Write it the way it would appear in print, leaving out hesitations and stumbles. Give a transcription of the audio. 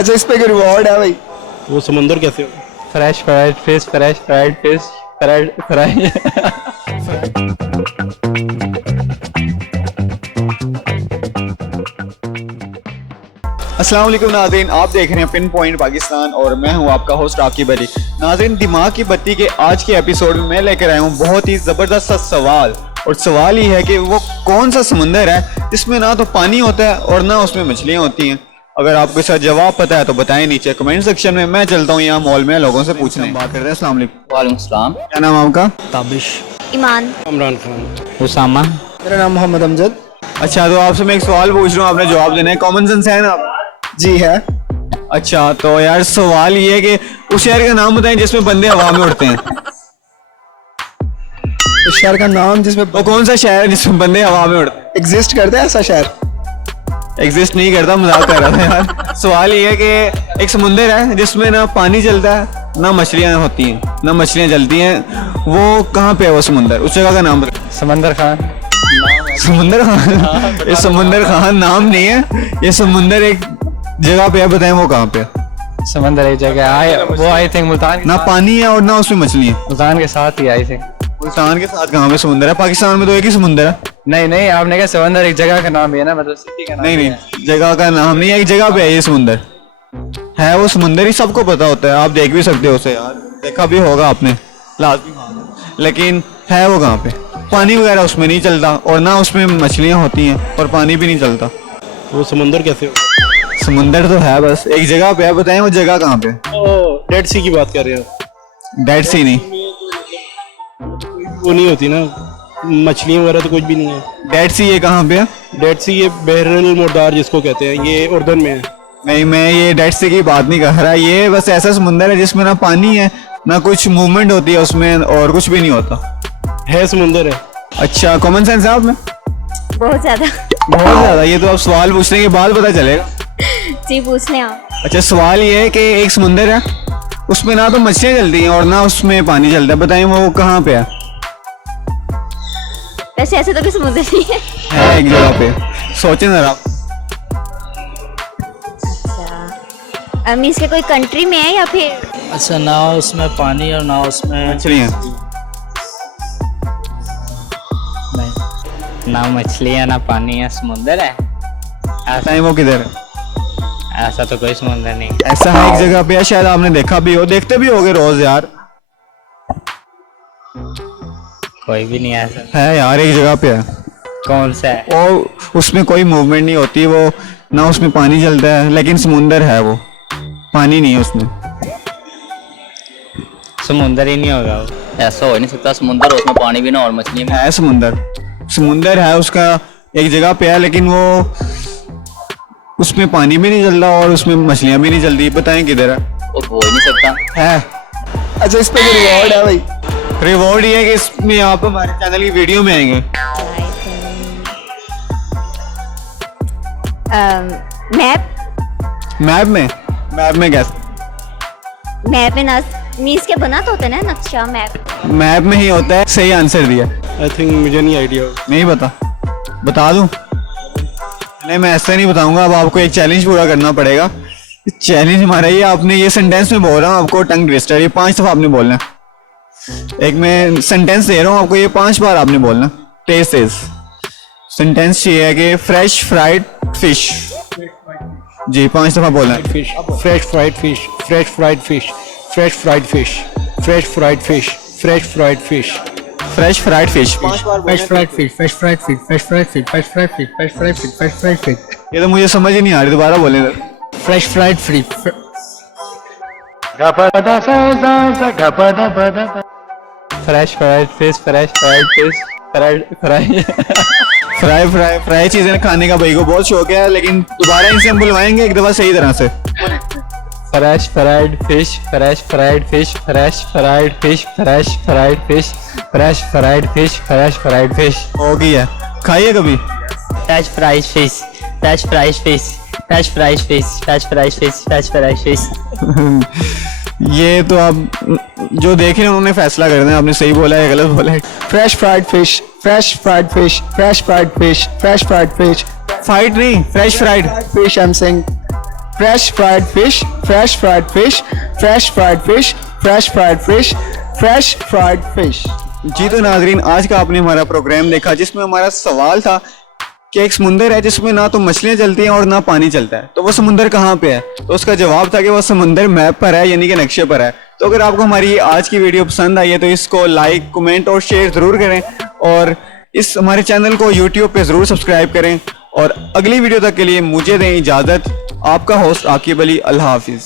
अच्छा, इस पे कोई रिवॉर्ड है भाई? वो समंदर कैसे हो? Fresh fried fish, fresh fried fish, fried fry. अस्सलाम वालेकुम नाज़रीन, आप देख रहे हैं पिन पॉइंट पाकिस्तान और मैं हूं आपका होस्ट आकिब अली। नाज़रीन, दिमाग की बत्ती के आज के एपिसोड में मैं लेकर आया हूं बहुत ही ज़बरदस्त सा सवाल। और सवाल ये है कि वो कौन सा समंदर है जिसमें ना तो पानी होता है और ना उसमें मछलियाँ होती हैं। अगर आपको इसका जवाब पता है तो बताएं नीचे कमेंट सेक्शन में। मैं चलता हूँ यहाँ मॉल में लोगों से पूछने। बात करते हैं। अस्सलाम वालेकुम। वालेकुम सलाम। क्या नाम है आपका? ताबिश। ईमान। इमरान खान। उसामा। मेरा नाम मोहम्मद अमजद। अच्छा, तो आपसे मैं एक सवाल पूछ रहा हूँ, आपने जवाब देना है। कॉमन सेंस है ना आप? जी है। अच्छा, तो यार सवाल ये है कि उस शहर का नाम बताएं जिसमें बंदे हवा में उड़ते हैं। उस शहर का नाम जिसमें वो कौन सा शहर है जिसमें बंदे हवा में उड़ते हैं? एग्जिस्ट करता है ऐसा शहर? एग्जिस्ट नहीं करता, मजाक कर रहा था यार। सवाल ये है कि एक समुंदर है जिसमें ना पानी चलता है ना मछलियां होती हैं, ना मछलियां जलती हैं। वो कहाँ पे है वो समुंदर? उस जगह का नाम बताएं। समंदर खान। समुंदर खान? ये समुंदर खान नाम नहीं है, ये समुंदर एक जगह पे है। बताएं वो कहाँ पे है? समंदर एक जगह आए, वो आई थिंक मुल्तान। ना पानी है और ना उसमें मछली है। मुल्तान के साथ ही आई थिंक। मुल्तान के साथ कहाँ पे समुंदर है? पाकिस्तान में तो एक ही समुंदर है। नहीं नहीं, आपने कहा समंदर एक जगह का नाम है ना, मतलब सिटी का नाम नहीं है। नहीं, जगह का नाम नहीं है, एक जगह पे है ये समुंदर है। वो समुंदर ही सबको पता होता है, आप देख भी सकते हो उसे यार, देखा भी होगा आपने लाजमी। लेकिन है वो कहाँ पे? पानी वगैरह उसमें नहीं चलता और ना उसमें मछलियाँ होती हैं और पानी भी नहीं चलता। वो समंदर कैसे हो? समुंदर तो है, बस एक जगह पे है। बताएं वो जगह कहाँ पे? डेड सी की बात कर रहे हो? डेड सी नहीं, वो नहीं होती ना, मछलियाँ वगैरह तो कुछ भी नहीं है। डेड सी ये कहाँ पे है? डेड सी ये बहरुल मुर्दार जिसको कहते हैं, ये उर्दन में है। नहीं, मैं ये डेड सी की बात नहीं कर रहा। ये बस ऐसा समुंदर है जिसमें ना पानी है ना कुछ मूवमेंट होती है उसमें और कुछ भी नहीं होता। है समंदर है। अच्छा, कॉमन सेंस है आप में? बहुत ज्यादा। बहुत ज्यादा। ये तो आप सवाल पूछने के बाद पता चलेगा। जी, पूछ लें आप। अच्छा, सवाल ये है कि एक समुंदर है, उसमें ना तो मछलियाँ चलती हैं और ना उसमें पानी चलता है। बताइए वो कहाँ पे है? वैसे ऐसे तो भी समुद्र नहीं है। है एक जगह पे, सोचें जरा। अच्छा, मीन्स के कोई कंट्री में है या फिर? अच्छा, ना उसमें पानी और ना उसमें मछलियाँ। नहीं। ना मछलियाँ ना पानी है, समुंदर है। बताइए वो किधर है? ऐसा तो कोई समुंदर नहीं। ऐसा है एक जगह पे है, शायद आपने देखा भी हो, देखते भी होगे रोज यार। कोई भी नहीं है ऐसा। है यार, एक जगह पे है कौन सा है? और उसमें कोई मूवमेंट नहीं होती, वो ना उसमें पानी चलता है, लेकिन समुंदर है, वो पानी नहीं है उसमें। समुंदर ही नहीं होगा वो। ऐसा हो ही नहीं सकता, समुंदर उसमें पानी भी ना और मछली भी। है समुंदर, समुंदर है उसका एक जगह पे है, लेकिन वो उसमें पानी भी नहीं चलता और उसमें मछलियां भी नहीं चलती। बताएं किधर है? वो हो ही नहीं सकता है। अच्छा, इस पे कोई रिवॉर्ड है भाई? रिवॉर्ड ये है कि इसमें आप हमारे चैनल की वीडियो में आएंगे। मैप। मैप में कैसे? मैप में ना मीन्स के बना तो होता है ना नक्शा, मैप। मैप में ही होता है। सही आंसर दिया। आई थिंक मुझे नहीं आइडिया। नहीं पता? बता दूं? नहीं, मैं ऐसा नहीं बताऊंगा। अब आपको एक चैलेंज पूरा करना पड़ेगा। चैलेंज हमारा ये, आपने ये सेंटेंस में बोल रहा हूँ आपको, टंग ट्विस्टर, ये 5 दफा आपने बोलना है। एक मैं सेंटेंस दे रहा हूँ आपको, ये 5 बार आपने बोलना। तेज सेंटेंस ये है कि फ्रेश फ्राइड फिश। जी, 5 दफा बोलना है। Fish, fresh fried fish, fresh fried fish, fresh fried fish, fresh fried fish, fresh fried fish, fresh fried fish. Fresh fried fish, fresh fried fish, fresh fried fish, fresh fried fish, fresh fried fish, fresh fried fish, ये तो मुझे समझ ही नहीं आ रही, दोबारा बोले। Fresh fried fish. Fresh fried fish, fresh fried fish, fried fry. Fry चीजें खाने का भाई को बहुत शौक है, लेकिन दोबारा इनसे हम बुलवाएंगे एक दफा सही तरह से। Fresh fried fish, fresh fried fish, fresh fried fish, fresh fried fish, fresh fried fish, fresh fried fish. हो गई है, खाइए कभी। Fresh fried fish, fresh fried fish, fresh fried fish, fresh fried fish, fresh fried fish. ये तो आप जो देख रहे हैं उन्होंने फैसला कर देना, आपने सही बोला है गलत बोला है। Fresh fried fish, fresh fried fish, fresh fried fish, fresh fried fish, fight नहीं, fresh fried fish. I am saying fresh fried fish, fresh fried fish, fresh fried fish, fresh fried fish, fresh fried fish. जी तो नाजरीन, आज का आपने हमारा programme देखा जिसमें हमारा सवाल था कि एक समुंदर है जिसमें ना तो मछलियां चलती हैं और ना पानी चलता है, तो वो समुंदर कहाँ पे है? तो उसका जवाब था कि वो समुंदर मैप पर है, यानी कि नक्शे पर है। तो अगर आपको हमारी आज की वीडियो पसंद आई है तो इसको लाइक, कमेंट और शेयर ज़रूर करें और इस हमारे चैनल को यूट्यूब पे ज़रूर सब्सक्राइब करें। और अगली वीडियो तक के लिए मुझे दें इजाज़त। आपका होस्ट आकिब अली। अल्लाह हाफिज़।